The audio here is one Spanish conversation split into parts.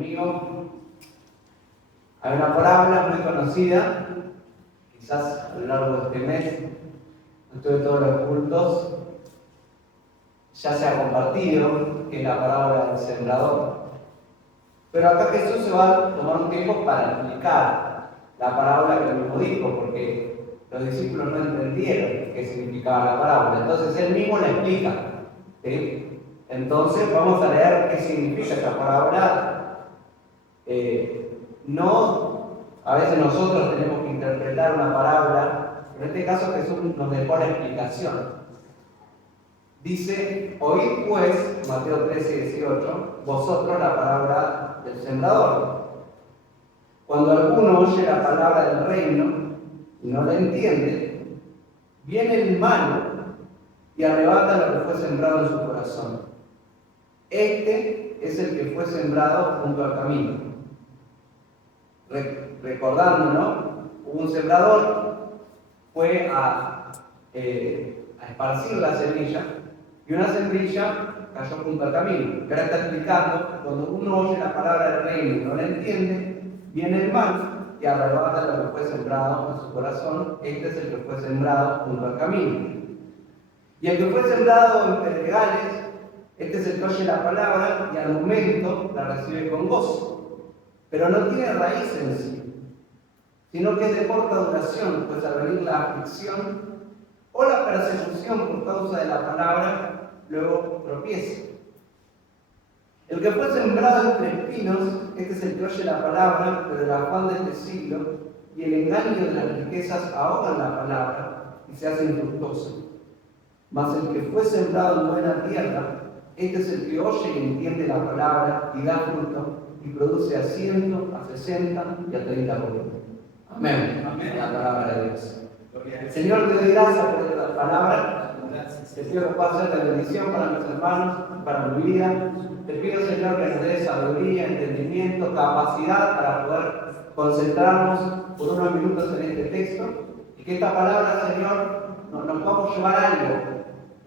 conmigo. Hay una parábola muy conocida, quizás a lo largo de este mes, después de todos los cultos, ya se ha compartido, que es la parábola del sembrador. Pero acá Jesús se va a tomar un tiempo para explicar la parábola que él mismo dijo, porque los discípulos no entendieron qué significaba la parábola. Entonces él mismo la explica, ¿sí? Entonces vamos a leer qué significa esta parábola. A veces nosotros tenemos que interpretar una parábola, en este caso Jesús nos dejó la explicación. Dice: oíd pues, Mateo 13:18, vosotros la palabra del sembrador. Cuando alguno oye la palabra del reino y no la entiende, viene el malo y arrebata lo que fue sembrado en su corazón. Este es el que fue sembrado junto al camino. Recordando, ¿no? Hubo un sembrador, fue a esparcir la semilla, y una semilla cayó junto al camino. Que ahora está explicando que cuando uno oye la palabra del reino y no la entiende, viene el mal y arrebata lo que fue sembrado en su corazón. Este es el que fue sembrado junto al camino. Y el que fue sembrado en pedregales, este es el que oye la palabra y al momento la recibe con gozo, pero no tiene raíz en sí, sino que es de corta duración, pues al venir la aflicción o la persecución por causa de la palabra, luego tropieza. El que fue sembrado entre espinos, este es el que oye la palabra, pero el afán de este siglo y el engaño de las riquezas ahogan la palabra y se hace infructuosa. Mas el que fue sembrado en buena tierra, este es el que oye y entiende la palabra y da fruto, y produce a 100, a 60 y a 30 por uno. Amén. Amén. La palabra de Dios. Señor, te doy gracias por esta palabra. Te pido que pueda ser de bendición para mis hermanos, para mi vida. Te pido, Señor, que nos dé sabiduría, entendimiento, capacidad para poder concentrarnos por unos minutos en este texto, y que esta palabra, Señor, nos podamos llevar algo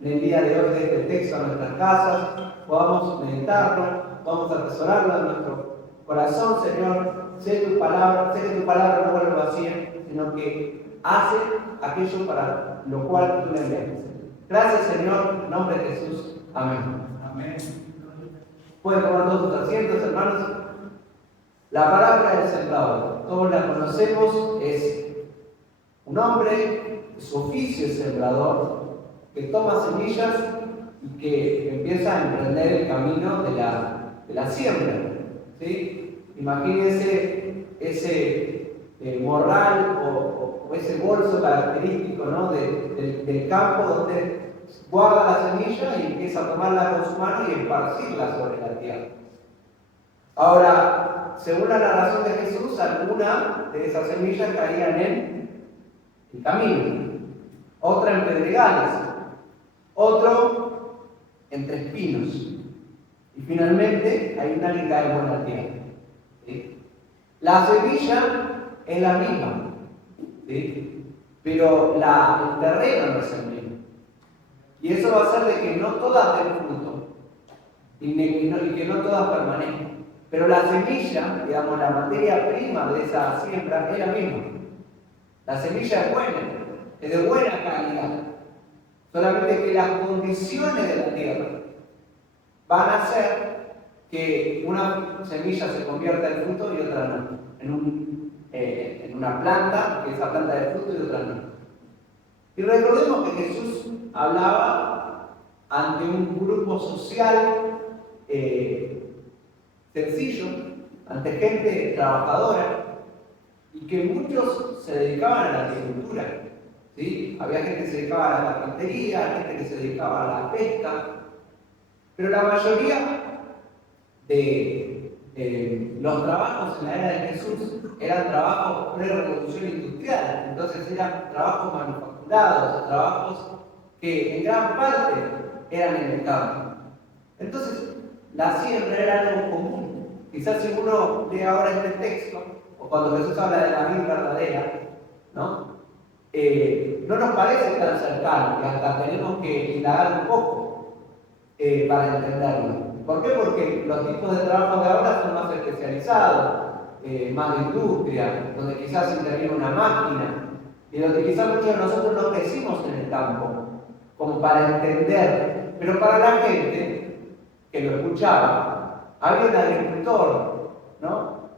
en el día de hoy de este texto a nuestras casas, podamos meditarlo, podamos atesorarlo en nuestro corazón, Señor. Sé que tu palabra no vuelve vacía, sino que hace aquello para lo cual tú le envías. Gracias, Señor, en nombre de Jesús. Amén. Amén. Pueden tomar todos sus asientos, hermanos. La palabra del sembrador, todos la conocemos, es un hombre, su oficio es sembrador, que toma semillas y que empieza a emprender el camino de la siembra, ¿sí? Imagínense ese morral o ese bolso característico, ¿no? del campo, donde guarda la semilla y empieza a tomarla con su mano y esparcirla sobre la tierra. Ahora, según la narración de Jesús, algunas de esas semillas caían en el camino, otra en pedregales, otro entre espinos, y finalmente hay una que cae en buena tierra, ¿sí? La semilla es la misma, ¿sí? Pero el terreno no es el mismo, y eso va a hacer de que no todas den fruto y que no todas permanezcan. Pero la semilla, digamos, la materia prima de esa siembra es la misma. La semilla es buena, es de buena calidad. Solamente que las condiciones de la tierra van a hacer que una semilla se convierta en fruto y otra no. En una planta, que esa planta de fruto y otra no. Y recordemos que Jesús hablaba ante un grupo social sencillo, ante gente trabajadora, y que muchos se dedicaban a la agricultura, ¿sí? Había gente que se dedicaba a la carpintería, gente que se dedicaba a la pesca, pero la mayoría de los trabajos en la era de Jesús eran trabajos pre-revolución industrial, entonces eran trabajos manufacturados, trabajos que en gran parte eran en el campo. Entonces, la siembra era algo común. Quizás si uno lee ahora este texto, o cuando Jesús habla de la vida verdadera, ¿no? No nos parece tan cercano, y hasta tenemos que indagar un poco para entenderlo. ¿Por qué? Porque los tipos de trabajo de ahora son más especializados. más de industria, donde quizás interviene una máquina, y donde quizás muchos de nosotros no crecimos en el campo, como para entender, pero para la gente que lo escuchaba, había un agricultor, ¿no?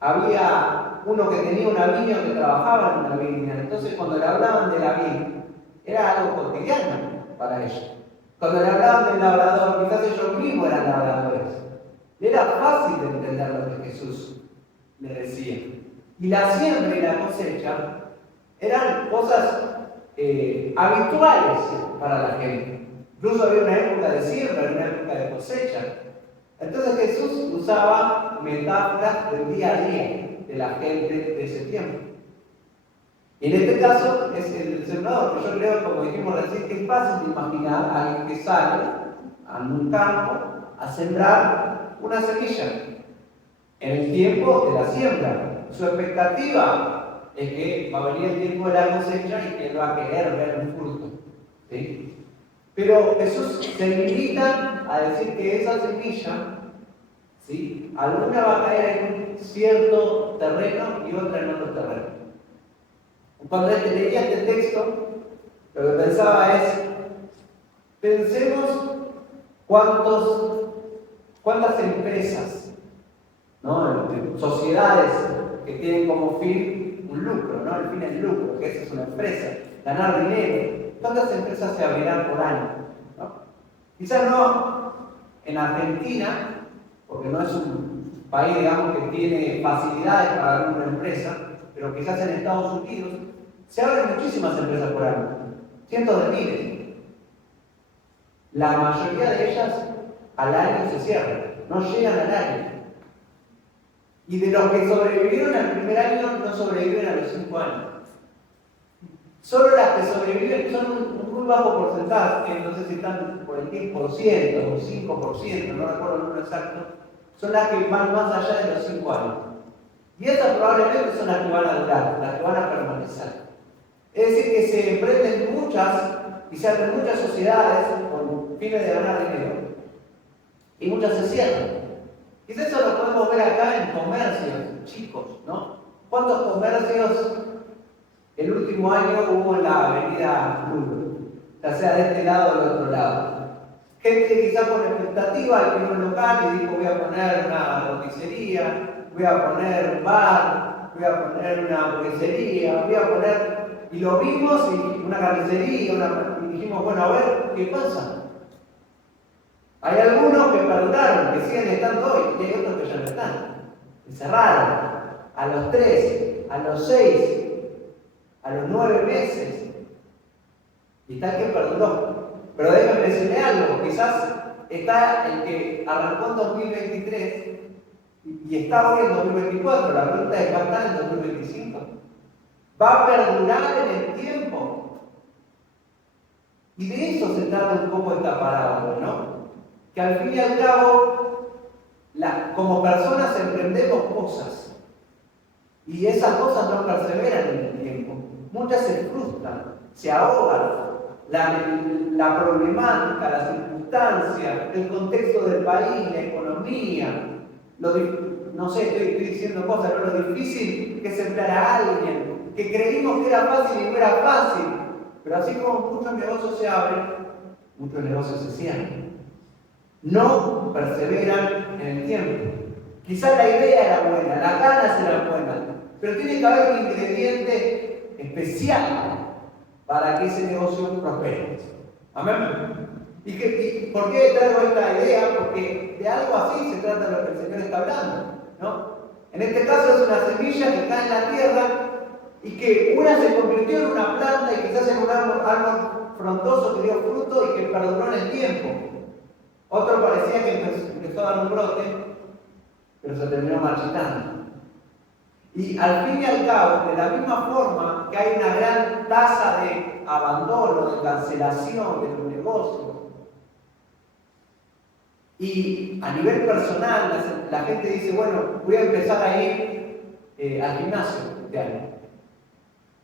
Había uno que tenía una viña que trabajaba en una viña, entonces cuando le hablaban de la viña, era algo cotidiano para ellos. Cuando le hablaban del labrador, quizás ellos mismos eran labradores. Era fácil de entender lo que Jesús le decía. Y la siembra y la cosecha eran cosas habituales para la gente. Incluso había una época de siembra y una época de cosecha. Entonces Jesús usaba metáforas del día a día de la gente de ese tiempo. Y en este caso es el sembrador, que yo creo, como dijimos recién, que es fácil de imaginar a alguien que sale a un campo a sembrar una semilla en el tiempo de la siembra. Su expectativa es que va a venir el tiempo de la cosecha y que él va a querer ver un fruto, ¿sí? Pero Jesús se limita a decir que esa semilla, ¿sí?, alguna va a caer en un cierto terreno y otra en otro terreno. Cuando leía este texto, lo que pensaba es, pensemos cuántas empresas, ¿no?, sociedades que tienen como fin un lucro, ¿no? El fin es el lucro, que esa es una empresa, ganar dinero. ¿Cuántas empresas se abrirán por año? ¿No? Quizás no en Argentina, porque no es un país, digamos, que tiene facilidades para abrir una empresa, pero quizás en Estados Unidos se abren muchísimas empresas por año, cientos de miles. La mayoría de ellas al año se cierran, no llegan al año. Y de los que sobrevivieron al primer año, no sobreviven a los 5 años. Solo las que sobreviven son un muy bajo porcentaje, no sé si están por el 10% o 5%, no recuerdo el número exacto, son las que van más allá de los 5 años. Y estas probablemente son las que van a durar, las que van a permanecer. Es decir, que se emprenden muchas y se abren muchas sociedades con fines de ganar dinero y muchas se cierran. Quizás eso lo podemos ver acá en comercios chicos, ¿no? ¿Cuántos comercios el último año hubo en la avenida Lula? Ya sea de este lado o del otro lado. Gente quizás con expectativa alquiló un local y dijo: voy a poner una roticería, voy a poner un bar, voy a poner una hamburguesería, voy a poner... Y lo vimos, y una carnicería, y dijimos: bueno, a ver qué pasa. Hay algunos que perduraron, que siguen estando hoy, y hay otros que ya no están. Que cerraron a los 3, a los 6, a los 9 meses. Y está el que perduró. Pero déjenme decirle algo, quizás está el que arrancó en 2023 y está hoy en 2024. La pregunta es: ¿va a estar en 2025? ¿Va a perdurar en el tiempo? Y de eso se trata un poco esta parábola, ¿no? Que al fin y al cabo, como personas emprendemos cosas y esas cosas no perseveran en el tiempo. Muchas se frustran, se ahogan. La problemática, la circunstancia, el contexto del país, la economía, no sé, estoy diciendo cosas, pero lo difícil que es emplear a alguien, que creímos que era fácil y no era fácil. Pero así como muchos negocios se abren, muchos negocios se cierran. No perseveran en el tiempo. Quizás la idea era buena, las ganas eran buenas, pero tiene que haber un ingrediente especial para que ese negocio prospere. ¿Amén? ¿Y por qué traigo esta idea? Porque de algo así se trata de lo que el Señor está hablando, ¿no? En este caso es una semilla que cae en la tierra y que una se convirtió en una planta y quizás en un árbol frondoso que dio fruto y que perduró en el tiempo. Otro parecía que empezó a dar un brote, pero se terminó marchitando. Y al fin y al cabo, de la misma forma que hay una gran tasa de abandono, de cancelación de los negocios, y a nivel personal, la gente dice: bueno, voy a empezar a ir al gimnasio este año,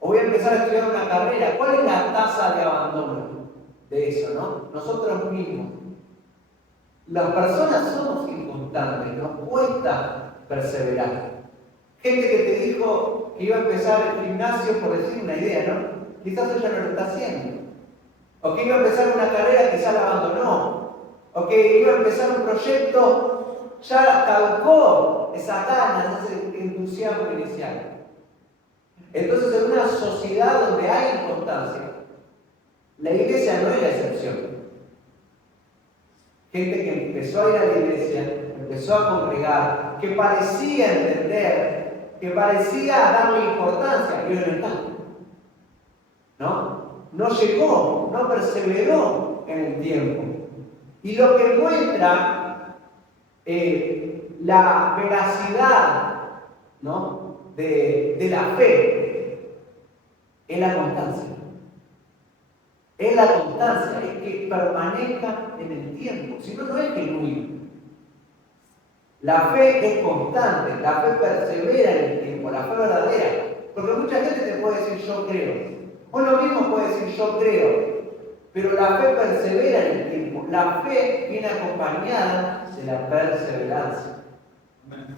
o voy a empezar a estudiar una carrera. ¿Cuál es la tasa de abandono de eso, no? Nosotros mismos. Las personas somos inconstantes, nos cuesta perseverar. Gente que te dijo que iba a empezar el gimnasio por decir una idea, ¿no? Quizás ella no lo está haciendo. O que iba a empezar una carrera, quizás la abandonó. O que iba a empezar un proyecto, ya caducó esas ganas, ese entusiasmo inicial. Entonces, en una sociedad donde hay inconstancia, la iglesia no es la excepción. Gente que empezó a ir a la iglesia, empezó a congregar, que parecía entender, que parecía darle importancia, y hoy no está. ¿No? No llegó, no perseveró en el tiempo. Y lo que muestra la veracidad, ¿no? de la fe es la constancia. Es la constancia, es que permanezca en el tiempo. Si no, no es genuino. La fe es constante, la fe persevera en el tiempo, la fe verdadera. Porque mucha gente te puede decir yo creo. O lo mismo puede decir yo creo. Pero la fe persevera en el tiempo. La fe viene acompañada de la perseverancia.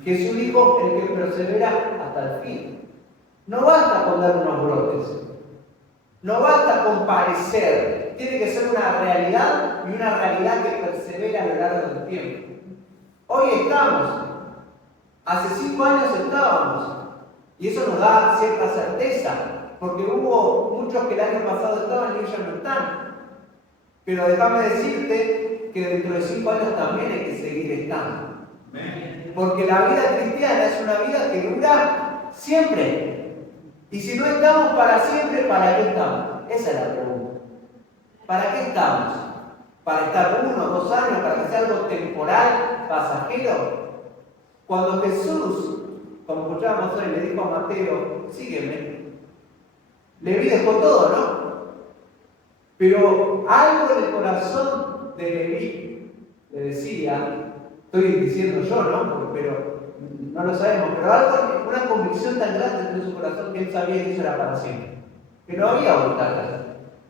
Jesús dijo, el que persevera hasta el fin. No basta con dar unos brotes. No basta con parecer. Tiene que ser una realidad y una realidad que persevera a lo largo del tiempo. Hoy estamos. Hace 5 años estábamos. Y eso nos da cierta certeza. Porque hubo muchos que el año pasado estaban y ellos no están. Pero déjame decirte que dentro de 5 años también hay que seguir estando. Porque la vida cristiana es una vida que dura siempre. Y si no estamos para siempre, ¿para qué estamos? Esa es la pregunta. ¿Para qué estamos? ¿Para estar 1 o 2 años? ¿Para que sea algo temporal, pasajero? Cuando Jesús, como escuchábamos hoy, le dijo a Mateo, sígueme. Leví dejó todo, ¿no? Pero algo en el corazón de Leví le decía, estoy diciendo yo, ¿no? Pero no lo sabemos, pero algo, una convicción tan grande en su corazón que él sabía que eso era para siempre. Que no había vuelta atrás.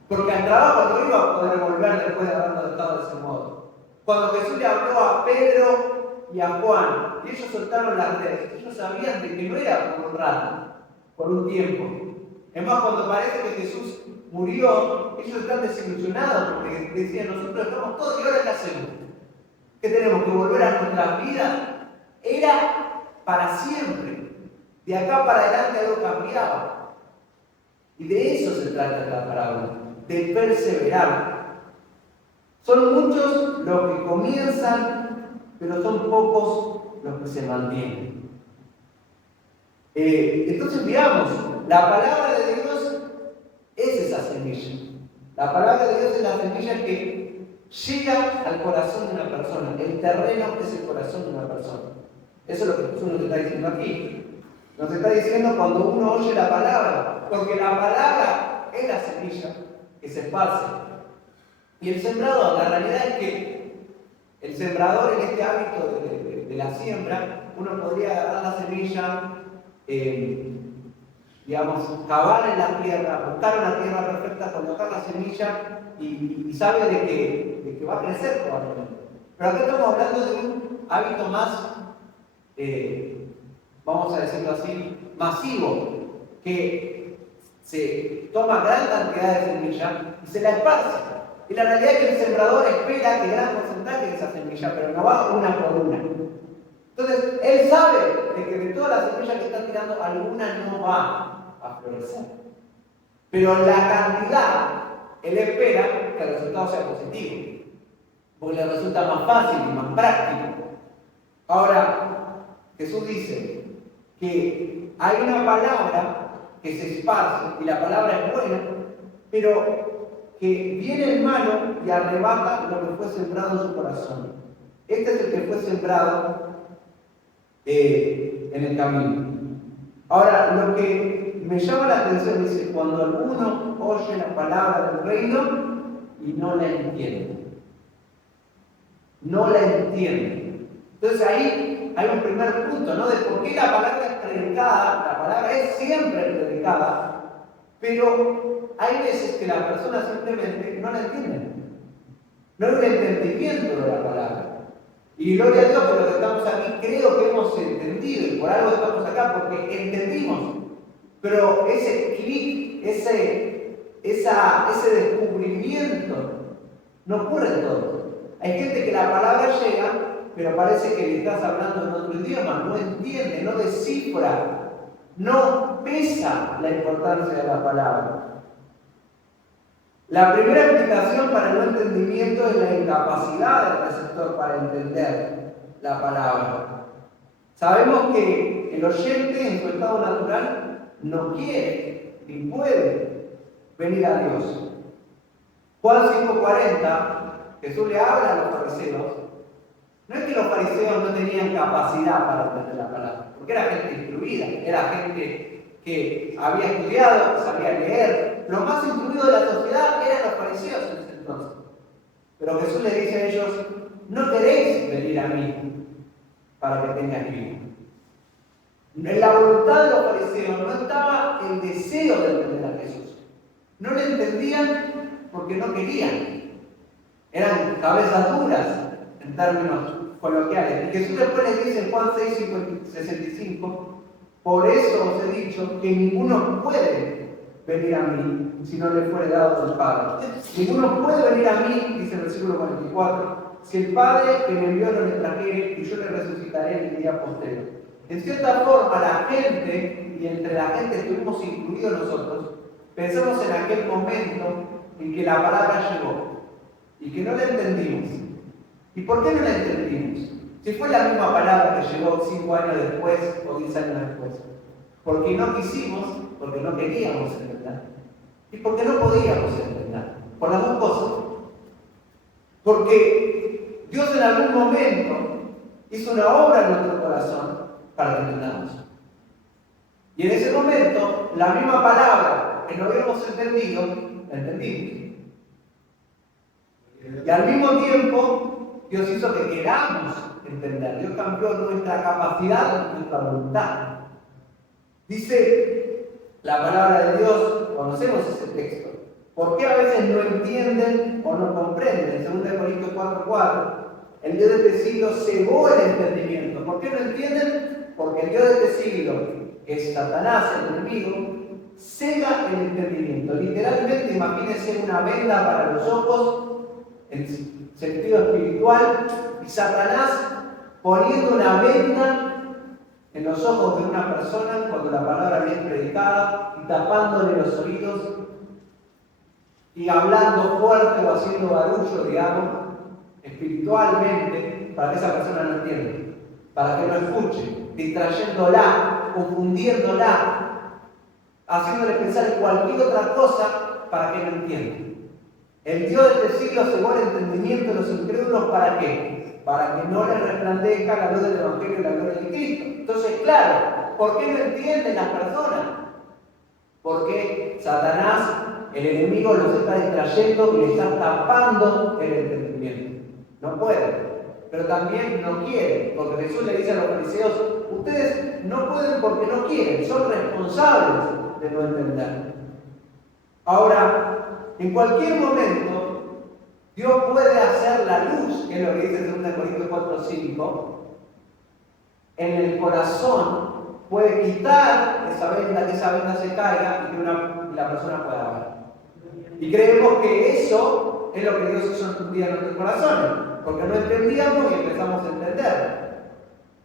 Porque al trabajo no iba a poder volver después de haberlo dejado de ese modo. Cuando Jesús le habló a Pedro y a Juan, y ellos soltaron las redes, ellos sabían de que no era por un rato, por un tiempo. Es más, cuando parece que Jesús murió, ellos están desilusionados porque decían, nosotros estamos todos y ahora ¿qué hacemos? ¿Qué tenemos que volver a nuestras vidas? Era para siempre. De acá para adelante algo cambiaba. Y de eso se trata la parábola, de perseverar. Son muchos los que comienzan, pero son pocos los que se mantienen. Entonces veamos, la palabra de Dios es esa semilla. La palabra de Dios es la semilla que llega al corazón de una persona. El terreno es el corazón de una persona. Eso es lo que Jesús nos está diciendo aquí. Nos está diciendo cuando uno oye la palabra, porque la palabra es la semilla que se esparce. Y el sembrador, la realidad es que el sembrador en este hábito de la siembra, uno podría agarrar la semilla, digamos, cavar en la tierra, buscar una tierra perfecta, colocar la semilla y sabe de que va a crecer probablemente. Pero acá estamos hablando de un hábito más, vamos a decirlo así, masivo, que se toma gran cantidad de semilla y se la esparce. Y la realidad es que el sembrador espera que gran porcentaje de esa semilla, pero no va una por una. Entonces, él sabe de que de todas las semillas que está tirando, alguna no va a florecer. Pero la cantidad, él espera que el resultado sea positivo, porque le resulta más fácil y más práctico. Ahora, Jesús dice que hay una palabra que se esparce, y la palabra es buena, pero que viene el malo y arrebata lo que fue sembrado en su corazón. Este es el que fue sembrado en el camino. Ahora, lo que me llama la atención dice, cuando alguno oye la palabra del reino y no la entiende. No la entiende. Entonces ahí hay un primer punto, ¿no? De por qué la palabra es predicada, la palabra es siempre predicada, pero hay veces que la persona simplemente no la entiende. No hay un entendimiento de la palabra. Y gloria a Dios por lo que estamos aquí, creo que hemos entendido y por algo estamos acá, porque entendimos. Pero ese clic, ese descubrimiento, no ocurre en todo. Hay gente que la palabra llega, pero parece que le estás hablando en otro idioma, no entiende, no descifra, no pesa la importancia de la palabra. La primera explicación para el no entendimiento es la incapacidad del receptor para entender la palabra. Sabemos que el oyente en su estado natural no quiere ni puede venir a Dios. Juan 5:40, Jesús le habla a los fariseos. No es que los fariseos no tenían capacidad para entender la palabra, porque era gente instruida, era gente que había estudiado, que sabía leer. Los más instruidos de la sociedad eran los fariseos en ese entonces. Pero Jesús les dice a ellos: no queréis venir a mí para que tengáis vida. En la voluntad de los fariseos no estaba el deseo de entender a Jesús. No le entendían porque no querían. Eran cabezas duras en términos coloquiales. Y Jesús después les dice en Juan 6:65: por eso os he dicho que ninguno puede venir a mí si no le fuere dado del Padre. Ninguno puede venir a mí, dice el versículo 44, si el Padre que me envió no le trajere, y yo le resucitaré en el día posterior. En cierta forma, la gente, y entre la gente estuvimos incluidos nosotros, pensamos en aquel momento en que la palabra llegó y que no la entendimos. ¿Y por qué no la entendimos? Si fue la misma palabra que llegó 5 años después o 10 años después. Porque no quisimos, porque no queríamos entender. Y porque no podíamos entender. Por las dos cosas. Porque Dios en algún momento hizo una obra en nuestro corazón para que entendamos. Y en ese momento, la misma palabra que no habíamos entendido, la entendimos. Y al mismo tiempo, Dios hizo que queramos entender. Dios cambió nuestra capacidad, nuestra voluntad. Dice la palabra de Dios, conocemos ese texto. ¿Por qué a veces no entienden o no comprenden? En 2 Corintios 4:4, el Dios de este siglo cegó el entendimiento. ¿Por qué no entienden? Porque el Dios de este siglo, que es Satanás, el enemigo, cega el entendimiento. Literalmente, imagínense una venda para los ojos, en sentido espiritual, y Satanás poniendo una venda en los ojos de una persona cuando la palabra es predicada y tapándole los oídos y hablando fuerte o haciendo barullo, digamos, espiritualmente, para que esa persona no entienda, para que no escuche, distrayéndola, confundiéndola, haciéndole pensar en cualquier otra cosa para que no entienda. El Dios de este siglo cegó el entendimiento de los incrédulos, ¿para qué? Para que no les resplandezca la luz del Evangelio y la gloria de Cristo. Entonces, claro, ¿por qué no entienden las personas? Porque Satanás, el enemigo, los está distrayendo y les está tapando el entendimiento. No pueden, pero también no quieren, porque Jesús le dice a los fariseos: ustedes no pueden porque no quieren, son responsables de no entender. Ahora, en cualquier momento, Dios puede hacer la luz, que es lo que dice 2 Corintios 4:5, en el corazón, puede quitar esa venda, que esa venda se caiga y que la persona pueda ver. Y creemos que eso es lo que Dios hizo un día en nuestros corazones, porque no entendíamos y empezamos a entender.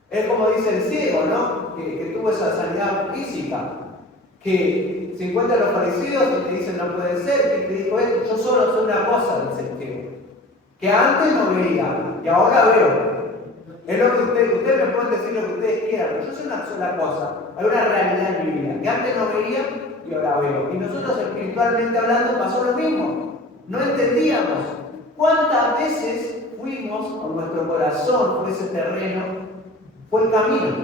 Es como dice el ciego, ¿no? Que tuvo esa sanidad física, que se encuentran los fariseos y te dicen: no puede ser, que te dijo esto, yo solo soy una cosa, dice el ciego, que antes no veía y ahora veo. Es lo que ustedes me pueden decir lo que ustedes quieran, pero yo soy una sola cosa. Hay una realidad en mi vida, que antes no veía y ahora veo. Y nosotros, espiritualmente hablando, pasó lo mismo. No entendíamos. ¿Cuántas veces fuimos con nuestro corazón por ese terreno? Fue el camino,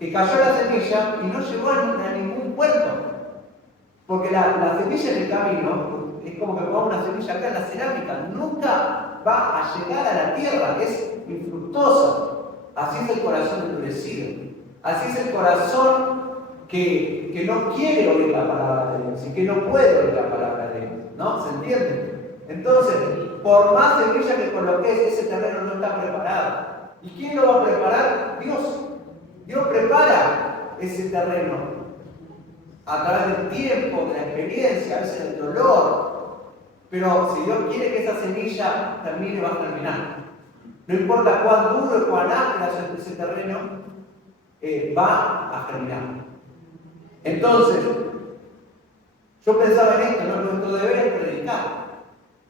que cayó la semilla y no llegó a ningún puerto. Porque la semilla en el camino es como que pongamos una semilla acá en la cerámica, nunca va a llegar a la tierra, es infructuosa. Así es el corazón endurecido, así es el corazón que no quiere oír la palabra de Dios y que no puede oír la palabra de Dios, ¿no? ¿Se entiende? Entonces, por más semilla que coloques, ese terreno no está preparado. ¿Y quién lo va a preparar? Dios. Dios prepara ese terreno a través del tiempo, de la experiencia, a veces del dolor. Pero si Dios quiere que esa semilla termine, va a terminar. No importa cuán duro y cuán áspero sea ese terreno, va a germinar. Entonces, yo pensaba en esto, ¿no? Nuestro deber es predicar.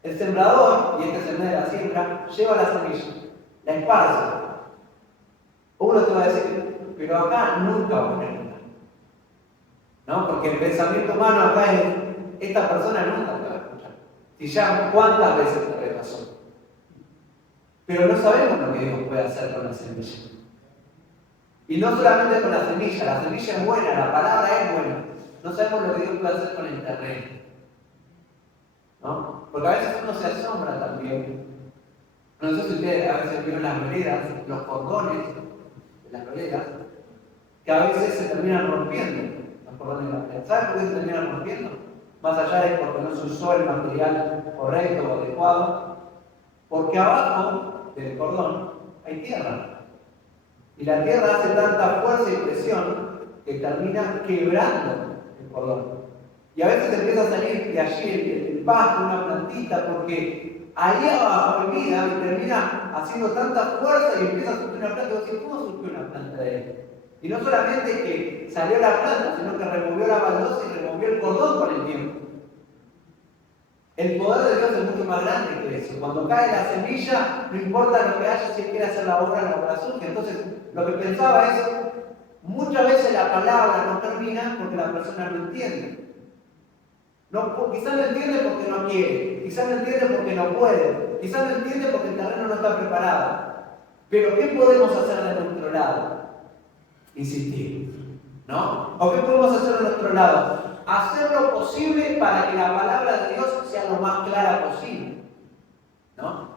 El sembrador, y este es el mes de la siembra, lleva la semilla, la esparce. Uno te va a decir, pero acá nunca va a germinar, ¿no? Porque el pensamiento humano acá es, esta persona nunca te va a escuchar. Si ya cuántas veces te repasó. Pero no sabemos lo que Dios puede hacer con la semilla. Y no solamente con la semilla es buena, la palabra es buena. No sabemos lo que Dios puede hacer con el terreno, ¿no? Porque a veces uno se asombra también. No sé si ustedes a veces vieron las veredas, los cordones de las veredas, que a veces se terminan rompiendo, los cordones de las veredas. ¿Saben por qué se terminan rompiendo? Más allá de porque no se usó el material correcto o adecuado, porque abajo del cordón hay tierra. Y la tierra hace tanta fuerza y presión que termina quebrando el cordón. Y a veces empieza a salir de allí el pasto, una plantita, porque ahí abajo hay vida y termina haciendo tanta fuerza y empieza a surgir una planta. Y vos decís, ¿cómo surgió una planta de ahí? Y no solamente que salió la planta, sino que removió la baldosa y removió el cordón con el tiempo. El poder de Dios es mucho más grande que eso. Cuando cae la semilla, no importa lo que haya, si él quiere hacer la obra surge. Entonces, lo que pensaba es, muchas veces la palabra no termina porque la persona no entiende. Quizás no entiende porque no quiere, quizás no entiende porque no puede, quizás no entiende porque el terreno no está preparado. Pero ¿qué podemos hacer de nuestro lado? Insistir, ¿no? ¿O qué podemos hacer de nuestro lado? Hacer lo posible para que la palabra de Dios sea lo más clara posible, ¿no?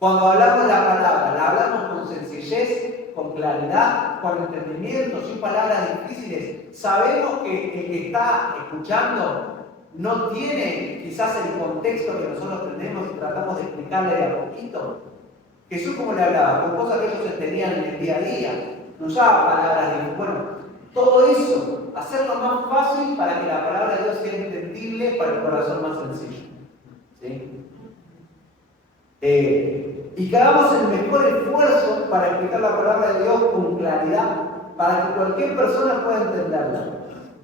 Cuando hablamos de la palabra, la hablamos con sencillez, con claridad, con entendimiento, sin palabras difíciles. Sabemos que el que está escuchando no tiene quizás el contexto que nosotros tenemos y tratamos de explicarle de a poquito. Jesús, como le hablaba, con cosas que ellos tenían en el día a día, no usaba palabras de bueno, todo eso, hacerlo más fácil para que la palabra de Dios sea entendible para el corazón más sencillo. ¿Sí? Y que hagamos el mejor esfuerzo para explicar la palabra de Dios con claridad, para que cualquier persona pueda entenderla.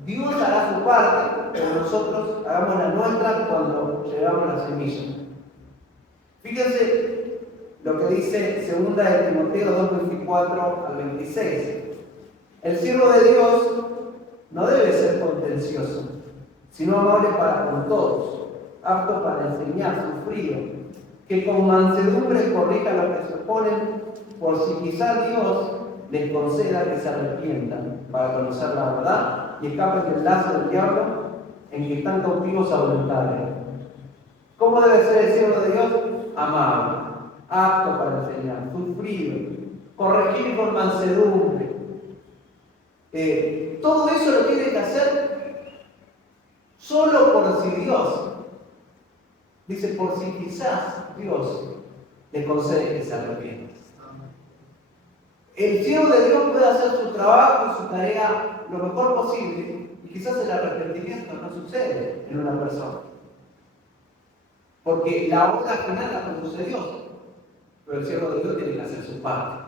Dios hará su parte, pero nosotros hagamos la nuestra cuando llegamos a la semilla. Fíjense lo que dice 2 de Timoteo 2:24 al 26. El siervo de Dios no debe ser contencioso, sino amable para con todos, apto para enseñar, sufrido, que con mansedumbre corrija a los que se oponen, por si quizá Dios les conceda que se arrepientan para conocer la verdad y escapen del lazo del diablo en que están cautivos a voluntad. ¿Cómo debe ser el siervo de Dios? Amable, apto para enseñar, sufrido, corregir con mansedumbre. Todo eso lo tiene que hacer solo por si Dios, dice, por si quizás Dios le concede que se arrepienta. El siervo de Dios puede hacer su trabajo y su tarea lo mejor posible y quizás el arrepentimiento no sucede en una persona. Porque la obra final la produce Dios, pero el siervo de Dios tiene que hacer su parte.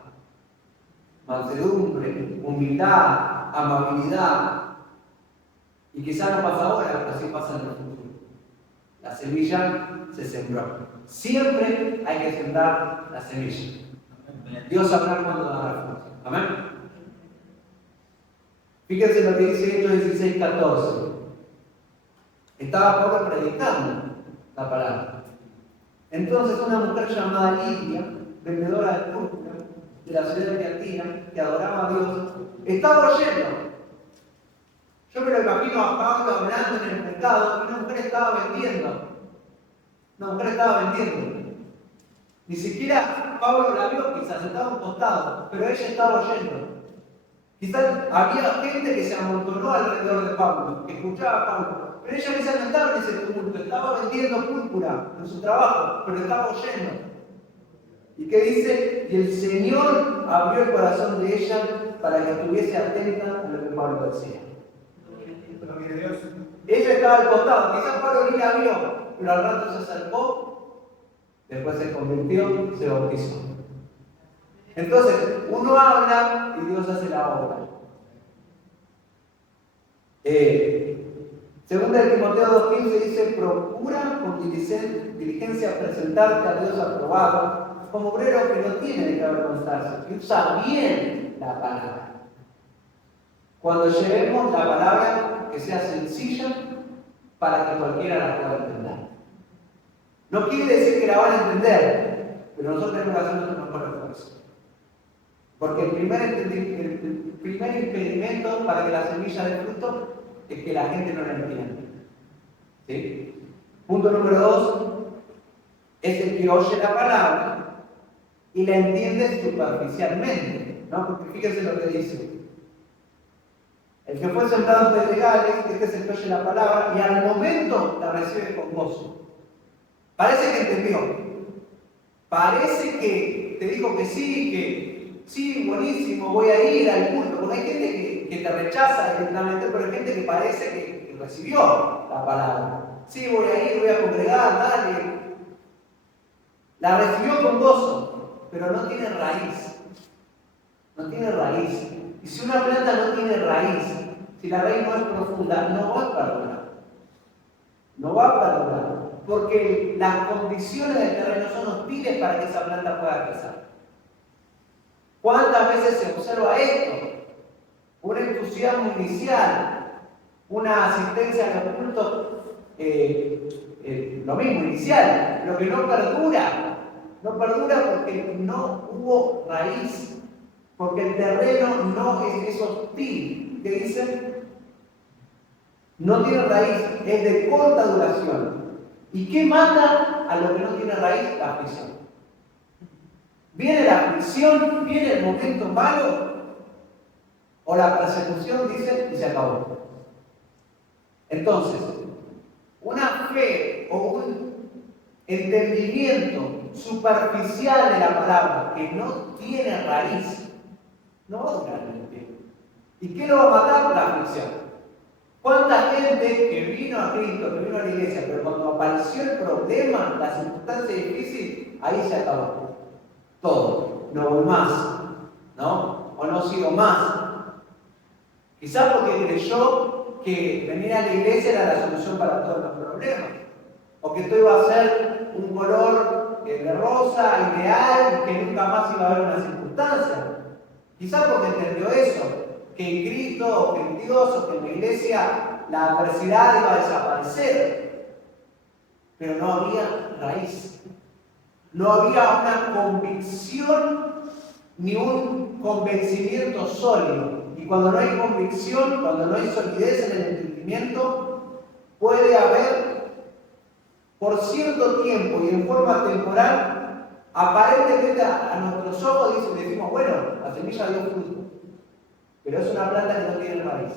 Mansedumbre, humildad, amabilidad. Y quizás no pasa ahora, pero sí pasa en el futuro. La semilla se sembró. Siempre hay que sembrar la semilla. Dios sabrá cuándo dará fruto. Amén. Fíjense lo que dice Hechos 16:14. Estaba Pablo predicando la palabra. Entonces una mujer llamada Lidia, vendedora de púrpura de la ciudad de Tiatira, que adoraba a Dios, estaba oyendo. Yo me lo imagino a Pablo hablando en el mercado y una mujer estaba vendiendo. Una mujer estaba vendiendo. Ni siquiera Pablo la vio, quizás estaba a un costado, pero ella estaba oyendo. Quizás había gente que se amontonó alrededor de Pablo, que escuchaba a Pablo, pero ella quizás no estaba en ese tumulto, estaba vendiendo púrpura en su trabajo, pero estaba oyendo. ¿Y qué dice? Y el Señor abrió el corazón de ella para que estuviese atenta a lo que Pablo decía. Gloria a Dios. Ella estaba al costado, quizás Pablo ni la vio, pero al rato se acercó, después se convirtió, se bautizó. Entonces, uno habla y Dios hace la obra. Segunda de Timoteo 2:15 dice: procura con diligencia presentarte a Dios aprobado, como obrero que no tiene de qué avergonzarse, que usa bien la palabra. Cuando llevemos la palabra, que sea sencilla para que cualquiera la pueda entender. No quiere decir que la van a entender, pero nosotros tenemos que hacer nuestro mejor esfuerzo. Porque el primer impedimento para que la semilla dé fruto es que la gente no la entiende. ¿Sí? Punto número 2 es el que oye la palabra y la entiende superficialmente, ¿no? Porque fíjense lo que dice. El que fue sembrado en pedregales, este es el que oye la palabra y al momento la recibe con gozo. Parece que entendió. Parece que te dijo que sí, buenísimo, voy a ir al culto. Porque hay gente que te rechaza directamente, pero hay gente que parece que recibió la palabra. Sí, voy a ir, voy a congregar, dale. La recibió con gozo, pero no tiene raíz. No tiene raíz. Y si una planta no tiene raíz, si la raíz no es profunda, no va a perdurar. No va a perdurar. Porque las condiciones del terreno son hostiles para que esa planta pueda crecer. ¿Cuántas veces se observa esto? Un entusiasmo inicial, una asistencia a los cultos, lo mismo, inicial, lo que no perdura porque no hubo raíz. Porque el terreno no es hostil. ¿Qué dicen? No tiene raíz, es de corta duración. ¿Y qué mata a lo que no tiene raíz? La aflicción. Viene la aflicción, viene el momento malo, o la persecución, dicen, y se acabó. Entonces, una fe o un entendimiento superficial de la palabra que no tiene raíz, no va a durar en el tiempo. ¿Y qué lo va a matar? La aflicción. ¿Cuánta gente que vino a Cristo, que vino a la iglesia, pero cuando apareció el problema, la circunstancia difícil, ahí se acabó? Todo. No voy más, ¿no? O no sigo más. Quizás porque creyó que venir a la iglesia era la solución para todos los problemas. O que esto iba a ser un color de rosa, ideal, y que nunca más iba a haber una circunstancia. Quizás porque entendió eso, que en Cristo, o que en Dios, o que en la iglesia la adversidad iba a desaparecer. Pero no había raíz. No había una convicción ni un convencimiento sólido. Y cuando no hay convicción, cuando no hay solidez en el entendimiento, puede haber, por cierto tiempo y en forma temporal, aparentemente a nuestros ojos decimos, bueno, la semilla dio fruto. Pero es una planta que no tiene raíz,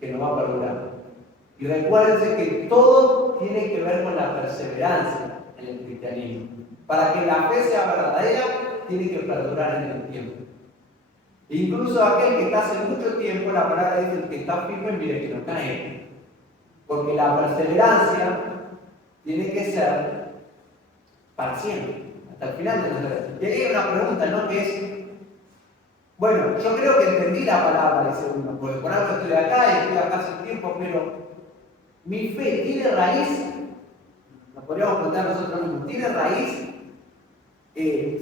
que no va a perdurar. Y recuérdense que todo tiene que ver con la perseverancia en el cristianismo. Para que la fe sea verdadera, tiene que perdurar en el tiempo. Incluso aquel que está hace mucho tiempo, la palabra dice, el que está firme, mire que no cae. Porque la perseverancia tiene que ser para siempre, hasta el final de nuestra vida. Y ahí hay una pregunta, ¿no? Que es, bueno, yo creo que entendí la palabra, dice uno, porque por algo estoy acá y estoy acá hace tiempo, pero ¿mi fe tiene raíz? Nos podríamos preguntar nosotros mismos, ¿tiene raíz?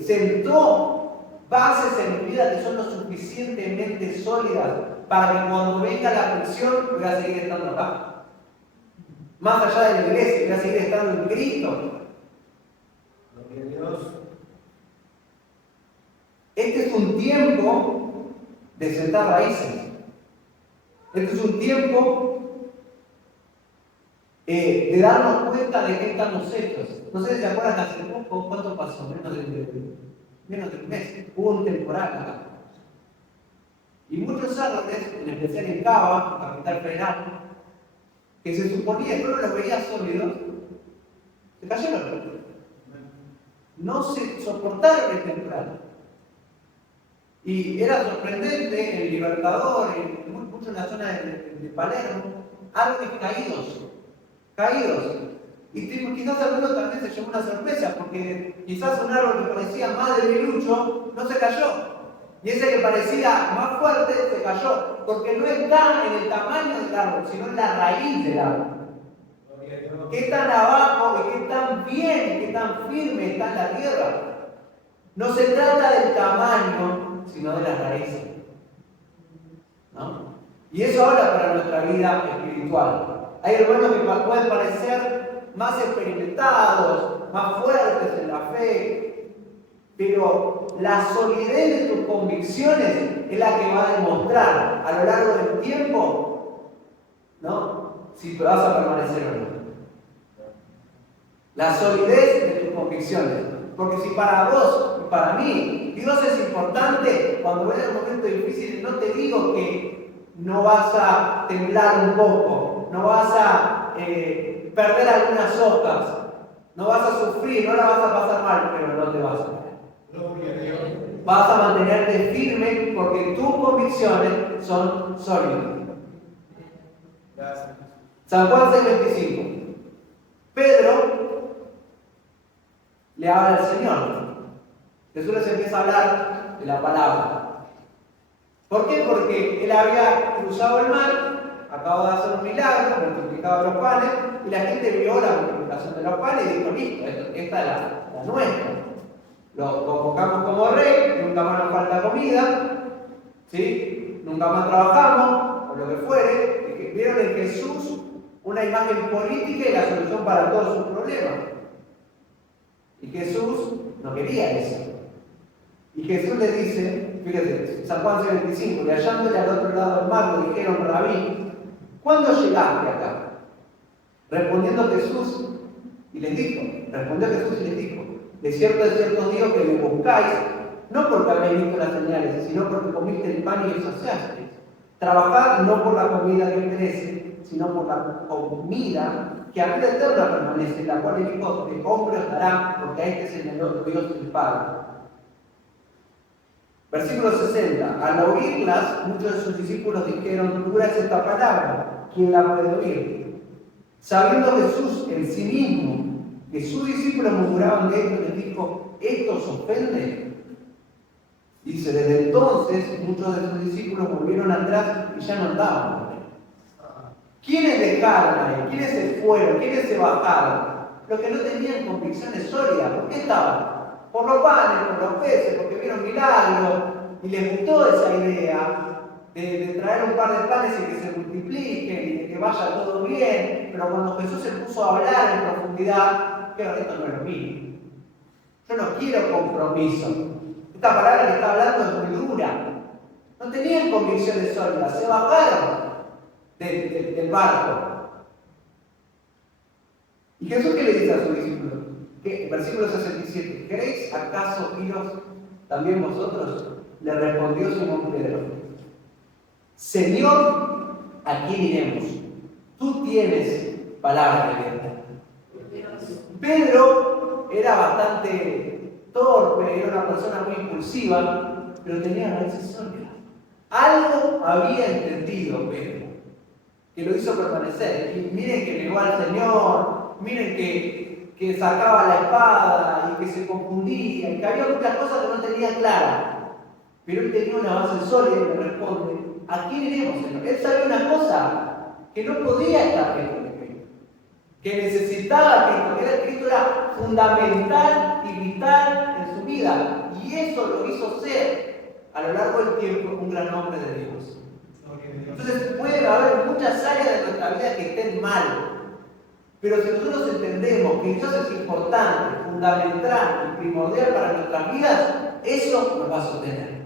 ¿Sentó bases en mi vida que son lo suficientemente sólidas para que cuando venga la aflicción voy a seguir estando acá? Más allá de la iglesia, voy a seguir estando en Cristo. Gloria a Dios. Este es un tiempo de sentar raíces. Este es un tiempo de darnos cuenta de qué estamos hechos. No sé si se acuerdan hace poco, ¿cuánto pasó? Menos de un mes. Hubo un temporal acá. Y muchos árboles, en especial en Cava, capital federal, que se suponía que uno los veía sólidos, se cayeron. No se soportaron el temporal. Y era sorprendente en el Libertador, mucho en la zona de Palermo, árboles caídos. Y quizás alguno también se llevó una sorpresa, porque quizás un árbol que parecía más debilucho no se cayó. Y ese que parecía más fuerte se cayó, porque no está en el tamaño del árbol, sino en la raíz del árbol. Qué tan abajo y qué tan bien, qué tan firme está en la tierra. No se trata del tamaño, sino de las raíces. ¿No? Y eso habla para nuestra vida espiritual. Hay hermanos que pueden parecer más experimentados, más fuertes en la fe, pero la solidez de tus convicciones es la que va a demostrar a lo largo del tiempo, ¿no?, si vas a permanecer o no. La solidez de tus convicciones. Porque si para vos y para mí Dios es importante, cuando venga un momento difícil, no te digo que no vas a temblar un poco, no vas a perder algunas hojas, no vas a sufrir, no la vas a pasar mal, pero no te vas a caer. Vas a mantenerte firme porque tus convicciones son sólidas. San Juan 6:25. Pedro le habla al Señor. Jesús les empieza a hablar de la palabra. ¿Por qué? Porque él había cruzado el mar, acaba de hacer un milagro, multiplicado los panes, y la gente vio la multiplicación de los panes y dijo: listo, esta es la nuestra. Lo convocamos como rey, nunca más nos falta comida, ¿sí? Nunca más trabajamos, o lo que fuere. Vieron en Jesús una imagen política y la solución para todos sus problemas. Y Jesús no quería eso. Y Jesús le dice, fíjate, San Juan 6:25, y hallándole al otro lado del mar, le dijeron: Rabí, ¿cuándo llegaste acá? Respondió Jesús y les dijo, de cierto os digo que me buscáis, no porque habéis visto las señales, sino porque comiste el pan y os saciasteis. Trabajad no por la comida que perece, sino por la comida que a vida eterna permanece, la cual el Hijo de Hombre os dará, porque a este señaló Dios el Padre. Versículo 60. Al oírlas, muchos de sus discípulos dijeron: dura es esta palabra, ¿quién la puede oír? Sabiendo Jesús en sí mismo que sus discípulos murmuraban de esto, les dijo: ¿esto os ofende? Dice: desde entonces muchos de sus discípulos volvieron atrás y ya no andaban con él. ¿Quiénes dejaron a él? ¿Quiénes se fueron? ¿Quiénes se bajaron? Los que no tenían convicciones sólidas. ¿Por qué estaban? Por los panes, por los peces, porque vieron milagros y les gustó esa idea de traer un par de panes y que se multipliquen y de que vaya todo bien. Pero cuando Jesús se puso a hablar en profundidad, pero esto no es lo mío. Yo no quiero compromiso. Esta palabra que está hablando es muy dura. No tenían convicciones sólidas, se bajaron del barco. ¿Y Jesús qué le dice a sus discípulos? Versículo 67. ¿Queréis acaso iros también vosotros? Le respondió Simón Pedro: Señor, ¿a quién iremos? Tú tienes palabra de verdad. Pedro era bastante torpe, era una persona muy impulsiva, pero tenía raíces sólidas. Algo había entendido Pedro, que lo hizo permanecer. Y miren que negó al Señor, miren que sacaba la espada y que se confundía, y que había muchas cosas que no tenía claras. Pero él tenía una base sólida y le responde: ¿a quién iremos, Señor? Él sabía una cosa, que no podía estar lejos de Cristo, que necesitaba a Cristo, que Cristo era fundamental y vital en su vida, y eso lo hizo ser a lo largo del tiempo un gran hombre de Dios. Entonces puede haber muchas áreas de nuestra vida que estén mal, pero si nosotros entendemos que Dios es importante, fundamental y primordial para nuestras vidas, eso nos va a sostener.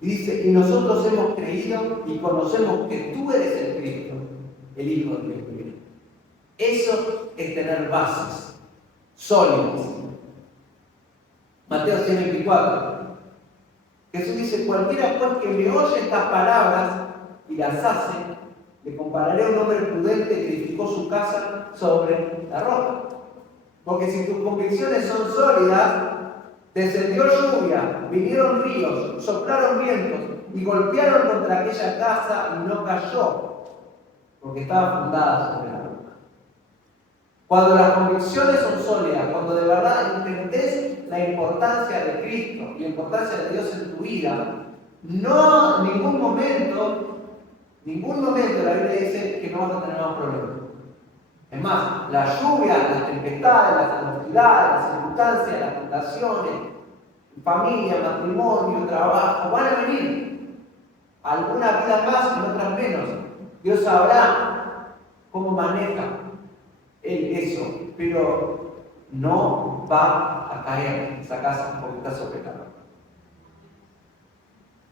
Y dice: y nosotros hemos creído y conocemos que tú eres el Cristo, el Hijo de Dios vivo. Eso es tener bases sólidas. Mateo 6:24. Jesús dice: cualquiera pues que me oye estas palabras y las hace, le compararé a un hombre prudente que edificó su casa sobre la roca. Porque si tus convicciones son sólidas, Descendió lluvia, vinieron ríos, soplaron vientos y golpearon contra aquella casa y no cayó, porque estaba fundada sobre la roca. Cuando las convicciones son sólidas, cuando de verdad entendés la importancia de Cristo, la importancia de Dios en tu vida, no en ningún momento la Biblia dice que no vas a tener más problemas. Es más, la lluvia, las tempestades, las adversidades, las circunstancias, las tentaciones, familia, matrimonio, trabajo, van a venir. Algunas vidas más y otras menos. Dios sabrá cómo maneja Él eso, pero no va a caer esa casa porque está sobre la roca.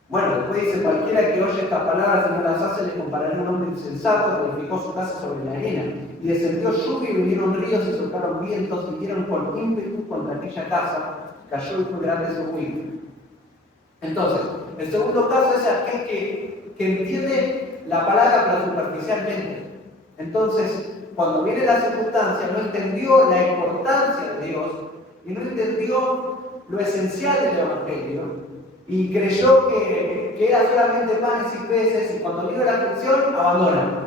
Bueno, después dice, cualquiera que oye estas palabras y no las hace, le comparará a un hombre insensato que edificó su casa sobre la arena. Y descendió lluvia y vinieron ríos y soplaron vientos y dieron con ímpetu contra aquella casa, cayó y fue grande su ruina. Entonces, el segundo caso es aquel que entiende la palabra pero superficialmente. Entonces, cuando viene la circunstancia, no entendió la importancia de Dios y no entendió lo esencial del Evangelio y creyó que era solamente panes y peces, y cuando vino la aflicción, abandonan.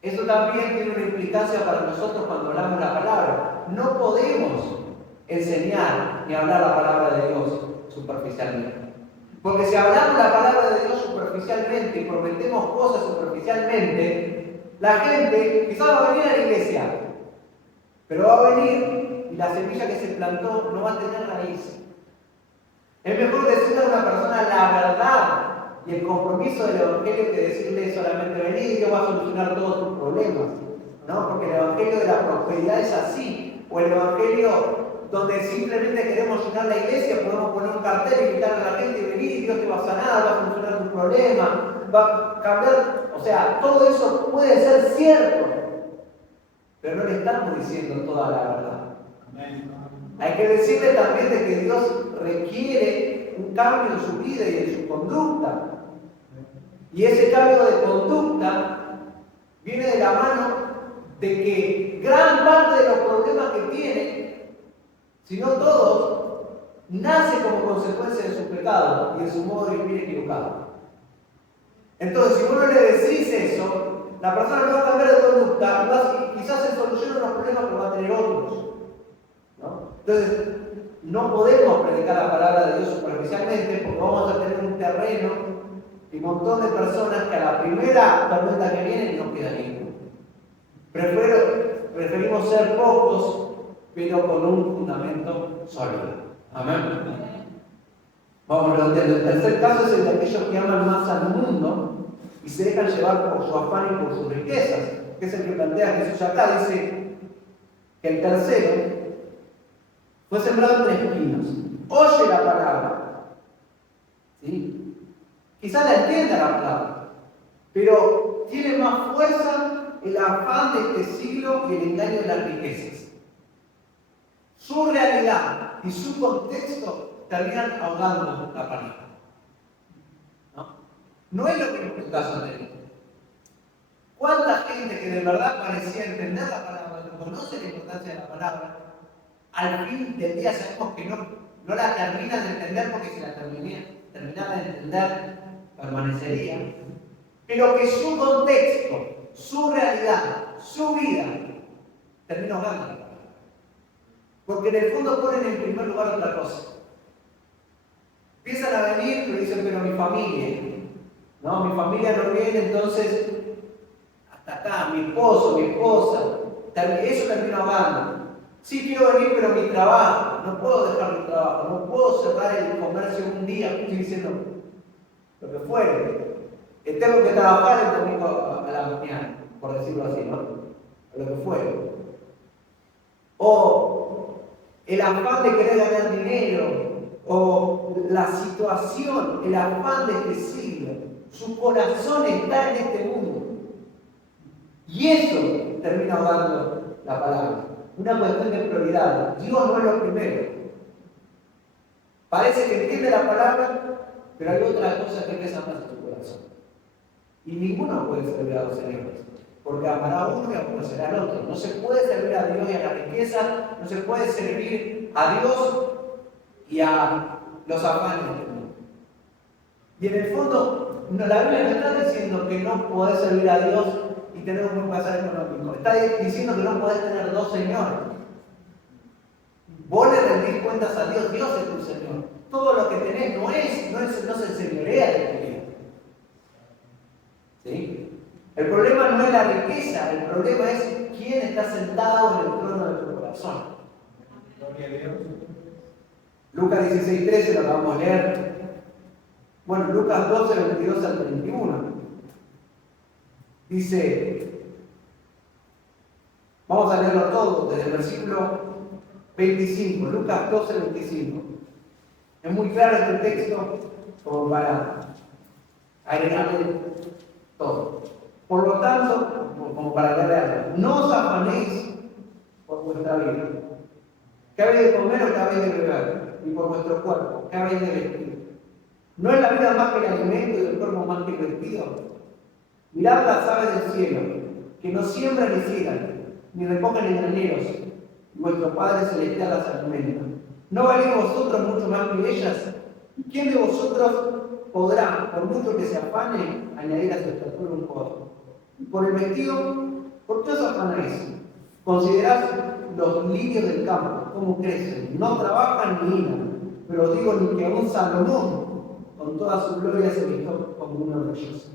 Eso también tiene una implicancia para nosotros cuando hablamos la palabra. No podemos enseñar ni hablar la palabra de Dios superficialmente. Porque si hablamos la palabra de Dios superficialmente y prometemos cosas superficialmente, la gente quizás va a venir a la iglesia, pero va a venir y la semilla que se plantó no va a tener raíz. Es mejor decirle a una persona la verdad y el compromiso del Evangelio que decirle solamente venir y Dios va a solucionar todos tus problemas, ¿no? Porque el Evangelio de la prosperidad es así, o el Evangelio donde simplemente queremos llenar la iglesia, podemos poner un cartel y invitar a la gente y venir y Dios te va a sanar, va a solucionar tus problemas, va a cambiar, o sea, todo eso puede ser cierto, pero no le estamos diciendo toda la verdad. Hay que decirle también de que Dios requiere un cambio en su vida y en su conducta. Y ese cambio de conducta viene de la mano de que gran parte de los problemas que tiene, si no todos, nace como consecuencia de su pecado y de su modo de vivir equivocado. Entonces, si uno le decís eso, la persona no va a cambiar de conducta y quizás se solucionen los problemas, pero va a tener otros, ¿no? Entonces, no podemos predicar la palabra de Dios superficialmente porque vamos a tener un terreno y un montón de personas que a la primera tormenta que viene no queda ninguno. Preferimos ser pocos, pero con un fundamento sólido. Amén. Vamos redondeando. El tercer caso es el de aquellos que aman más al mundo y se dejan llevar por su afán y por sus riquezas, que es el que plantea Jesús acá. Dice que el tercero fue sembrado entre espinos. Oye la palabra, ¿sí? Quizás la entienda la palabra, pero tiene más fuerza el afán de este siglo y el engaño de las riquezas. Su realidad y su contexto terminan ahogando la palabra. No es lo mismo que el caso anterior. ¿Cuánta gente que de verdad parecía entender la palabra, que conoce la importancia de la palabra, al fin del día sabemos que no la terminan de entender, porque si la terminara de entender, permanecería, pero que su contexto, su realidad, su vida, termina ahogando la palabra. Porque en el fondo ponen en primer lugar otra cosa. Empiezan a venir, pero dicen, pero mi familia no viene, entonces, hasta acá, mi esposo, mi esposa, eso termina ahogando. Sí, quiero venir, pero mi trabajo, no puedo dejar mi trabajo, no puedo cerrar el comercio un día, estoy diciendo lo que fuere. Tengo que trabajar el domingo a la mañana, por decirlo así, ¿no? Lo que fuere. O el afán de querer ganar dinero, o la situación, el afán de este siglo. Su corazón está en este mundo. Y eso termina ahogando la palabra. Una cuestión de prioridad. Dios no es lo primero. Parece que entiende la palabra, pero hay otra cosa que pesa más en su corazón. Y ninguno puede servir a dos señores, porque amará a uno y aborrecerá al otro. No se puede servir a Dios y a la riqueza no se puede servir a Dios y a los afanes del mundo. Y en el fondo, la Biblia no está diciendo que no podés servir a Dios y tener un buen pasar económico. Está diciendo que no podés tener dos señores. Vos le rendís cuentas a Dios, Dios es tu Señor. Todo lo que tenés no se señorea de tu vida. ¿Sí? El problema no es la riqueza, el problema es quién está sentado en el trono de tu corazón. Gloria a Dios. Lucas 16:13 lo vamos a leer. Bueno, Lucas 12, 22 al 31. Dice, vamos a leerlo todo desde el versículo 25, Lucas 12, 25. Es muy claro este texto como para agregarle todo. Por lo tanto, como para agregarle, no os afanéis por vuestra vida. ¿Qué habéis de comer o qué habéis de beber? Y por vuestro cuerpo, ¿qué habéis de vestir? ¿No es la vida más que el alimento y el cuerpo más que el vestido? Mirad las aves del cielo, que no siembran ni ciegan, ni recogen en graneros, y vuestro Padre Celestial las alimenta. ¿No valéis vosotros mucho más que ellas? ¿Y quién de vosotros podrá, por mucho que se afane, añadir a su estatura un codo? Y por el vestido, ¿por qué os afanáis? Considerad los lirios del campo, cómo crecen, no trabajan ni hilan, pero os digo ni que aún Salomón, con toda su gloria, se vistió como uno de ellos.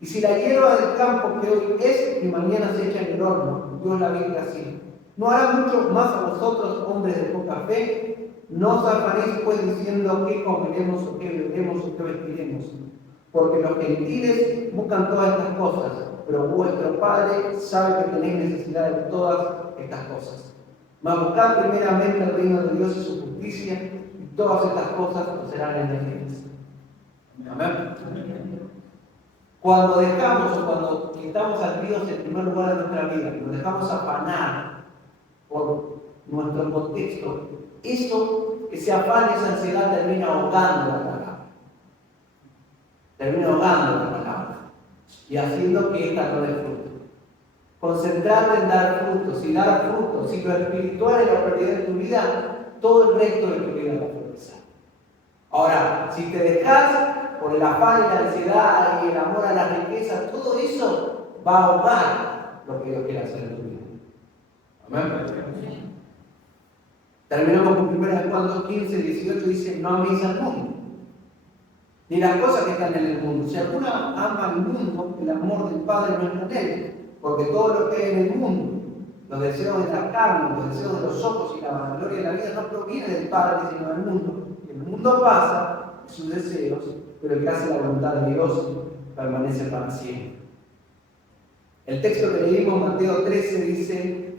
Y si la hierba del campo que hoy es y mañana se echa en el horno, Dios la ve así, ¿no hará mucho más a vosotros, hombres de poca fe? No os afanéis pues diciendo qué comeremos o qué beberemos o qué vestiremos, porque los gentiles buscan todas estas cosas, pero vuestro Padre sabe que tenéis necesidad de todas estas cosas. Mas buscad primeramente el reino de Dios y su justicia, y todas estas cosas os serán añadidas. Amén. Cuando dejamos o cuando quitamos a Dios en primer lugar de nuestra vida, nos dejamos afanar por nuestro contexto, ese afán, esa ansiedad termina ahogando la palabra. Termina ahogando la palabra y haciendo que esta no dé fruto. Concentrarte en dar frutos, y dar frutos, si lo espiritual es la prioridad de tu vida, todo el resto de tu vida va a progresar. Ahora, si te dejas por el afán y la ansiedad y el amor a la riqueza, todo eso va a ahogar lo que Dios quiere hacer en tu vida. Amén. Terminamos con 1 Juan 2:15, 18, dice, no améis al mundo, ni las cosas que están en el mundo. Si alguna ama al mundo, el amor del Padre no está en él, porque todo lo que hay en el mundo, los deseos de la carne, los deseos de los ojos y la vanagloria de la vida no proviene del Padre, sino del mundo. El mundo pasa, sus deseos, pero el que hace la voluntad de Dios permanece para siempre. El texto que leímos, Mateo 13, dice,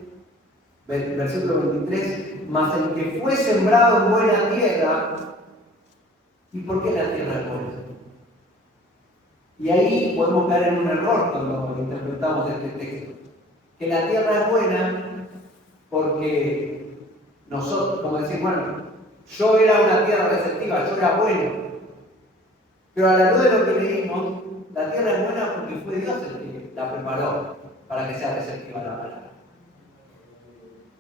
versículo 23, mas el que fue sembrado en buena tierra. ¿Y por qué la tierra es buena? Y ahí podemos caer en un error cuando interpretamos este texto. Que la tierra es buena porque nosotros, como decir, bueno, yo era una tierra receptiva, yo era bueno. Pero a la luz de lo que leímos, la tierra es buena porque fue Dios el que la preparó para que sea receptiva a la palabra.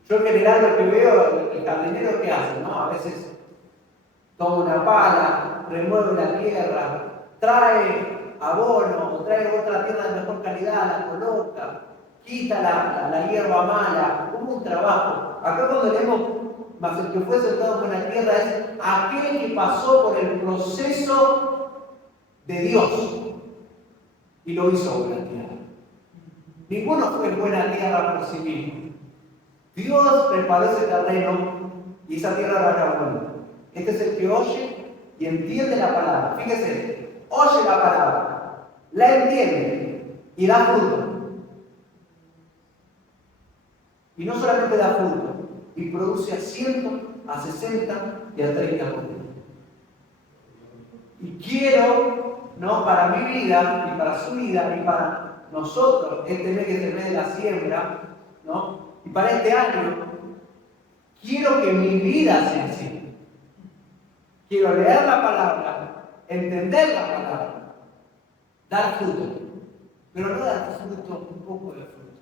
Yo en general lo que veo, el jardinero que hace, ¿no? A veces toma una pala, remueve la tierra, trae abono o trae otra tierra de mejor calidad, la coloca, quita la hierba mala, como un trabajo. Acá cuando leemos, mas el que fue sembrado en buena tierra es aquel que pasó por el proceso de Dios y lo hizo buena tierra. Ninguno fue buena tierra por sí mismo. Dios preparó ese terreno y esa tierra era buena. Este es el que oye y entiende la palabra. Fíjese, oye la palabra, la entiende y da fruto. Y no solamente da fruto, y produce a 100, a 60 y a 30 frutos. Y quiero, ¿no? Para mi vida y para su vida y para nosotros, este mes que es el mes de la siembra, ¿no? Y para este año, quiero que mi vida sea así. Quiero leer la palabra, entender la palabra, dar fruto. Pero no dar fruto, un poco de fruto.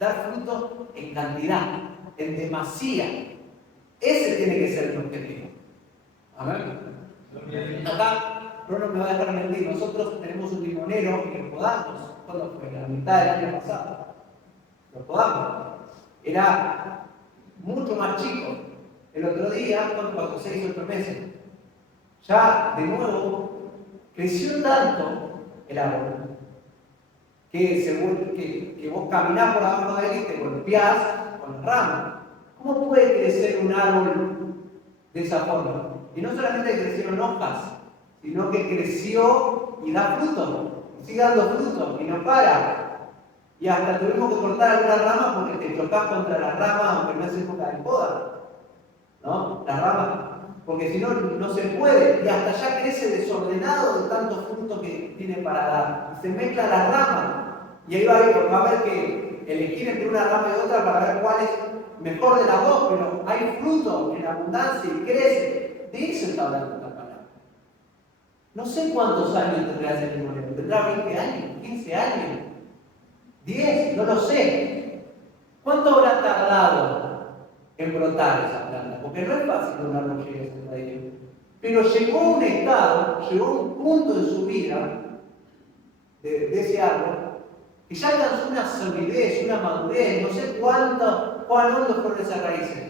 Dar fruto en cantidad. en demasía. Ese tiene que ser el objetivo. Amén. Acá, Bruno me va a dejar mentir, nosotros tenemos un limonero que lo podamos. ¿Cuándo fue? La mitad del año pasado. Lo podamos. Era mucho más chico. El otro día, ¿cuánto pasó? 6 o 8 meses. Ya, de nuevo, creció tanto el árbol que vos caminás por abajo de él y te golpeás con las ramas. ¿Cómo puede crecer un árbol de esa forma? Y no solamente crecieron hojas, sino que creció y da fruto, y sigue dando fruto y no para. Y hasta tuvimos que cortar algunas ramas porque te chocás contra las ramas, aunque no es época de poda, ¿no? Las ramas, porque si no, no se puede, y hasta ya crece desordenado de tantos frutos que tiene para dar. Y se mezclan las ramas, y ahí va a haber que elegir entre una rama y otra para ver cuál es mejor de las dos, pero hay fruto en abundancia y crece. De eso está hablando la palabra. No sé cuántos años tendrá ese limonero. ¿Tendrá 20 años? ¿15 años? ¿10? No lo sé. ¿Cuánto habrá tardado en brotar esa planta? Porque no es fácil que un árbol llegue a ese raíz. Pero llegó a un estado, llegó a un punto en su vida de ese árbol que ya alcanzó una solidez, una madurez, no sé cuán hondo fueron esas raíces.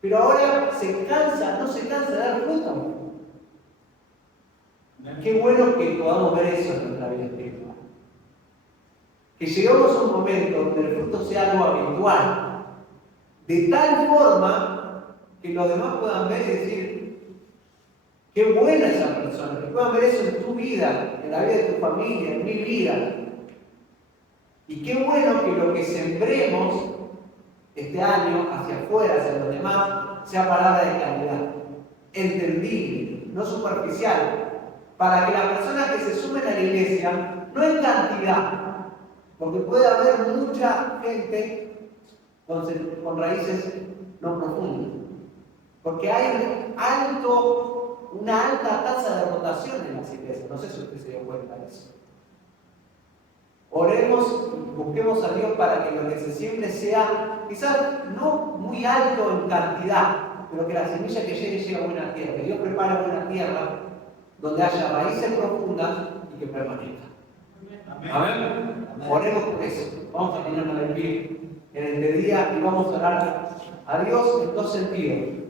Pero ahora no se cansa de dar fruto. Qué bueno que podamos ver eso en nuestra vida espiritual. Que lleguemos a un momento donde el fruto sea algo habitual, de tal forma que los demás puedan ver y decir, qué buena esa persona, que puedan ver eso en tu vida, en la vida de tu familia, en mi vida. Y qué bueno que lo que sembremos este año hacia afuera, hacia los demás, sea palabra de calidad, entendible, no superficial, para que las personas que se sumen a la iglesia, no en cantidad, porque puede haber mucha gente con raíces no profundas, porque hay una alta tasa de rotación en las iglesias, no sé si usted se dio cuenta de eso. Oremos, busquemos a Dios para que lo que se siembre sea, quizás no muy alto en cantidad, pero que la semilla que llegue a buena tierra, que Dios prepare buena tierra, donde haya raíces profundas y que permanezcan. Amén. Oremos por eso. Vamos a ponernos de pie en este día y vamos a orar a Dios en dos sentidos.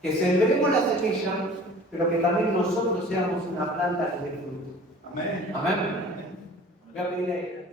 Que sembremos la semilla, pero que también nosotros seamos una planta que dé fruto. Amén. Amén. Voy a pedir